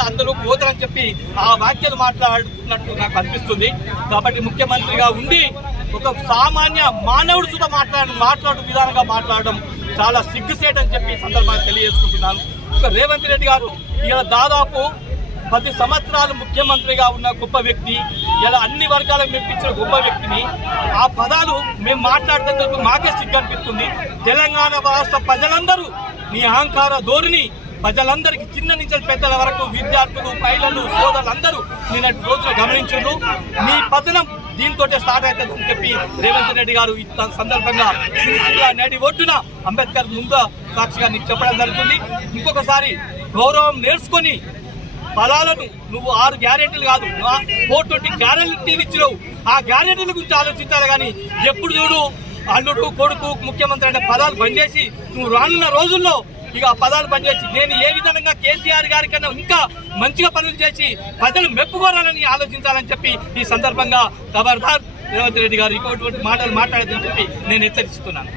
అందరూ పోతారని చెప్పి ఆ వ్యాఖ్యలు మాట్లాడుతున్నట్టు నాకు అనిపిస్తుంది. కాబట్టి ముఖ్యమంత్రిగా ఉండి ఒక సామాన్య మానవుడు సుధా మాట్లాడు మాట్లాడు విధానంగా మాట్లాడడం చాలా సిగ్గుసేట్ అని చెప్పి సందర్భాన్ని తెలియజేసుకుంటున్నాను. ఒక రేవంత్ రెడ్డి గారు ఇలా దాదాపు పది సంవత్సరాలు ముఖ్యమంత్రిగా ఉన్న గొప్ప వ్యక్తి ఇలా అన్ని వర్గాలకు మెప్పించిన గొప్ప వ్యక్తిని ఆ పదాలు మేము మాట్లాడటం మాకే సిగ్గు అనిపిస్తుంది. తెలంగాణ రాష్ట్ర ప్రజలందరూ నీ అహంకార ధోరణి ప్రజలందరికీ చిన్న నుంచి పెద్దల వరకు విద్యార్థులు మహిళలు సోదరులందరూ నిన్నటి రోజున గమనించారు మీ పతనం దీంతో స్టార్ట్ అవుతుందని చెప్పి రేవంత్ రెడ్డి గారు సందర్భంగా సిరిసిల్ల నడి ఒడ్డున అంబేద్కర్ ముందు సాక్షిగా నీకు చెప్పడం జరుగుతుంది. ఇంకొకసారి గౌరవం నేర్చుకొని ఫలాలను నువ్వు ఆరు గ్యారెంటీలు కాదు ఫోర్ ట్వంటీ గ్యారెంటీలు ఇచ్చినావు ఆ గ్యారెంటీల గురించి ఆలోచించాలి కానీ ఎప్పుడు చూడు అల్లుడు కొడుకు ముఖ్యమంత్రి అనే పదాలు పనిచేసి నువ్వు రానున్న రోజుల్లో ఇక పదాలు పనిచేసి నేను ఏ విధంగా కేసీఆర్ గారి కన్నా ఇంకా మంచిగా పనులు చేసి ప్రజలు మెప్పుకోరాలని ఆలోచించాలని చెప్పి ఈ సందర్భంగా ఖబర్దార్ రేవంత్ రెడ్డి గారు ఇటువంటి మాటలు మాట్లాడదని చెప్పి నేను హెచ్చరిస్తున్నాను.